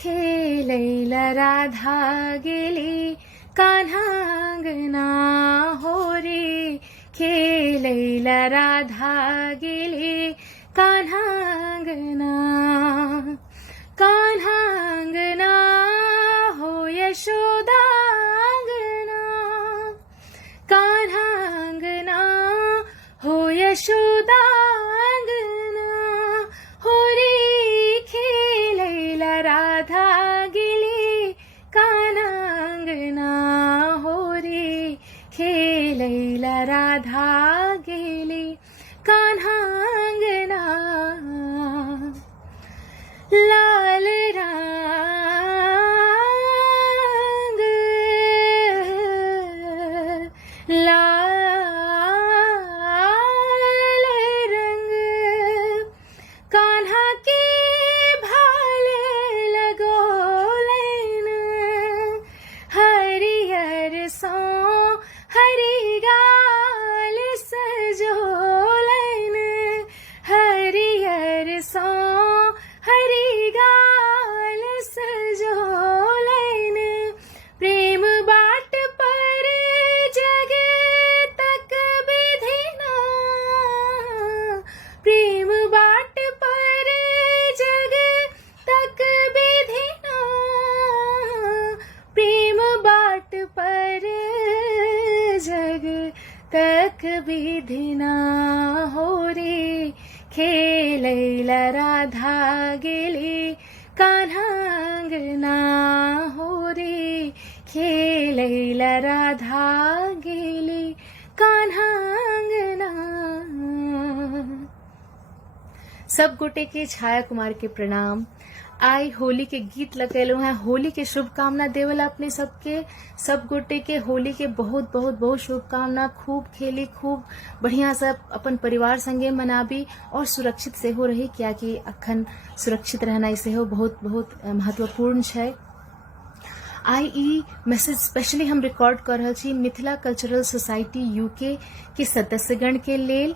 खेलैला राधा गेली कान्हा अंगना हो रे, खेलैला राधा गेली कान्हा अंगना, कान्हा अंगना हो यशोदा अंगना, कान्हा अंगना हो यशोदा अंगना हो रे, खेलैला राधा गेली कान्हा अंगना हो रे, खेलैला राधा गेली कान्हा अंगना। लाल रंग लाल रंग कान्हा के भाल लगोलेन, हरियर सो हरि गाल सजोलेन, हरियर सो हरि गाल सजोलेन, प्रेम बाट पर जग तक विधिना, प्रेम बाट पर जग तक विधिना, प्रेम बाट पर जग तक विधिना हो रे, खेलैला राधा गेली कान्हा अंगना हो रे, खेलैला राधा गेली कान्हा अंगना। सब गोटे के छाया कुमार के प्रणाम। आई होली के गीत लगेलो हैं, होली के शुभकामना देवला अपने सबके, सब गोटे के होली के बहुत बहुत बहुत शुभकामना। खूब खेली, खूब बढ़िया से अपन परिवार संगे मनाबी और सुरक्षित से हो रही, क्या कि अखन सुरक्षित रहना से हो बहुत बहुत महत्वपूर्ण है। आई ई मैसेज स्पेशली हम रिकॉर्ड कर रहे छी मिथिला कल्चरल सोसाइटी यूके के सदस्यगण के लेल।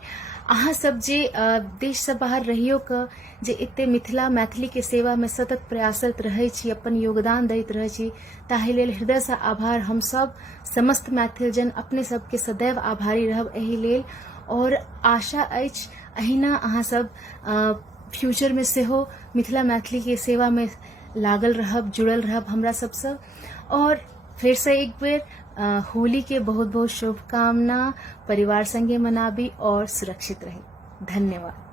अहाँ सब जे देश से बाहर रहियो क जे एते मिथिला मैथिली के सेवा में सतत प्रयासरत रहे छी, अपन योगदान दैत रहे छी, ताहि लेल हृदय से आभार। हम सब समस्त मैथिलजन अपने सबके सदैव आभारी रहब एहि लेल, और आशा अछि अहिना अहाँ सब फ्यूचर में सेहो मिथिला मैथिली के सेवा में लागल रहब, जुड़ल रहब हमरा सबसे। और फिर से एक बेर होली के बहुत बहुत शुभकामना। परिवार संगे मनाबी और सुरक्षित रही। धन्यवाद।